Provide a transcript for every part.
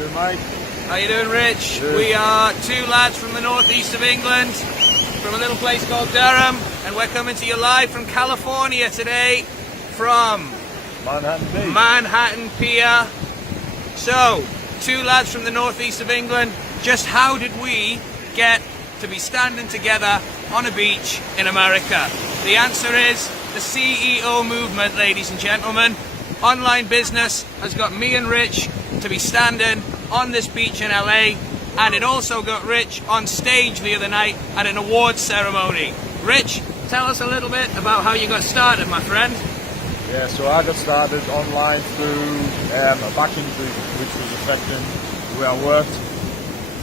doing, Mike? How you doing, Rich? Good. We are two lads from the northeast of England, from a little place called Durham, and we're coming to you live from California today, from Manhattan Pier. So, two lads from the northeast of England, just how did we get to be standing together on a beach in America? The answer is the CEO movement, ladies and gentlemen. Online business has got me and Rich to be standing on this beach in LA, and it also got Rich on stage the other night at an awards ceremony. Rich, tell us a little bit about how you got started, my friend. Yeah, so I got started online through a back injury which was affecting where I worked.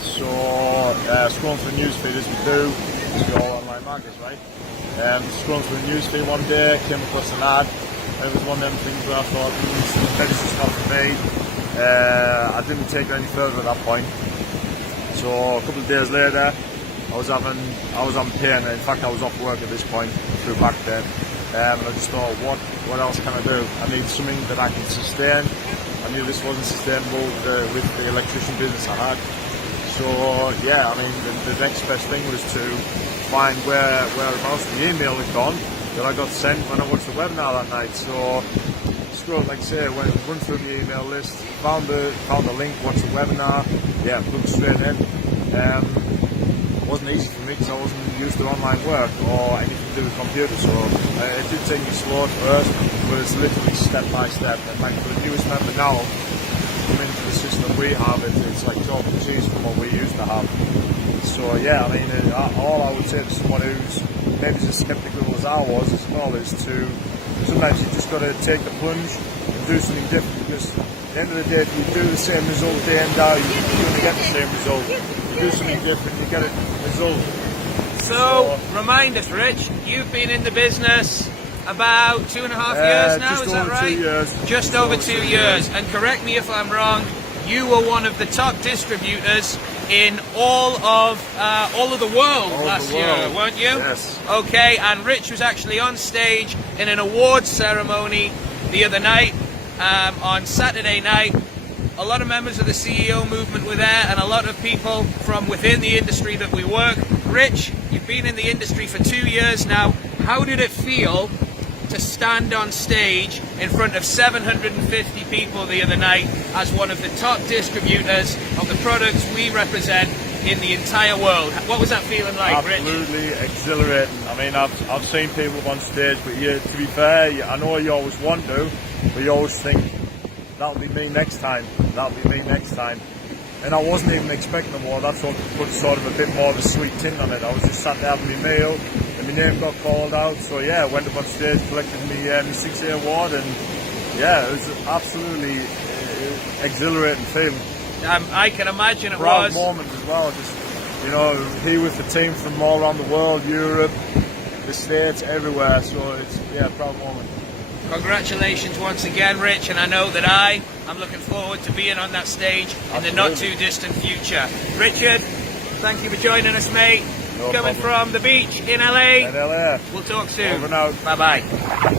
So scrolling through the newsfeed as we do, because we're all online markets, right? Scrolling through the newsfeed one day, came across an ad. It was one of them things where I thought, maybe this is not for me. I didn't take it any further at that point. So a couple of days later, I was having pain. In fact, I was off work at this point through back then. And I just thought, what else can I do? I need something that I can sustain. I knew this wasn't sustainable with the electrician business I had. So yeah, I mean, the next best thing was to find whereabouts the email had gone that I got sent when I watched the webinar that night. So scrolled, like I say, went run through the email list, found the link, watched the webinar. Yeah, looked straight in. It wasn't easy for me because I wasn't used to online work or anything to do with computers. So it did take me slow at first, but it's literally step by step. And like for the newest member now, coming into the system we have, it's like chalk and cheese from what we used to have. So yeah, I mean, all I would say to someone who's maybe as skeptical as I was as well is to sometimes you just got to take the plunge and do something different, because at the end of the day, if you do the same result day in day out, you're going to get the same result. If you do something different, you get a result. So remind us, Rich, you've been in the business about 2.5 years now, is that right? 2 years. Just over 2 years. And correct me if I'm wrong, you were one of the top distributors in all of the world last year, weren't you? Yes. Okay, and Rich was actually on stage in an awards ceremony the other night, on Saturday night. A lot of members of the CEO movement were there, and a lot of people from within the industry that we work. Rich, you've been in the industry for 2 years now. How did it feel to stand on stage in front of 750 people the other night as one of the top distributors of the products we represent in the entire world? What was that feeling like, Rich? Absolutely exhilarating. I mean, I've seen people on stage, but to be fair, I know you always want to, but you always think, that'll be me next time, that'll be me next time. And I wasn't even expecting them all. That's what put sort of a bit more of a sweet tint on it. I was just sat there having my meal, and my name got called out. So yeah, I went up on stage, collected my 6A award, and yeah, it was absolutely exhilarating feeling. I can imagine it Proud was. moment as well. Just, you know, here with the team from all around the world, Europe, the States, everywhere. So it's, yeah, proud moment. Congratulations once again, Rich, and I know that I'm looking forward to being on that stage in the not too distant future. Richard, thank you for joining us, mate. No Coming problem. from the beach in LA. In LA. We'll talk soon. Over and out. Bye-bye.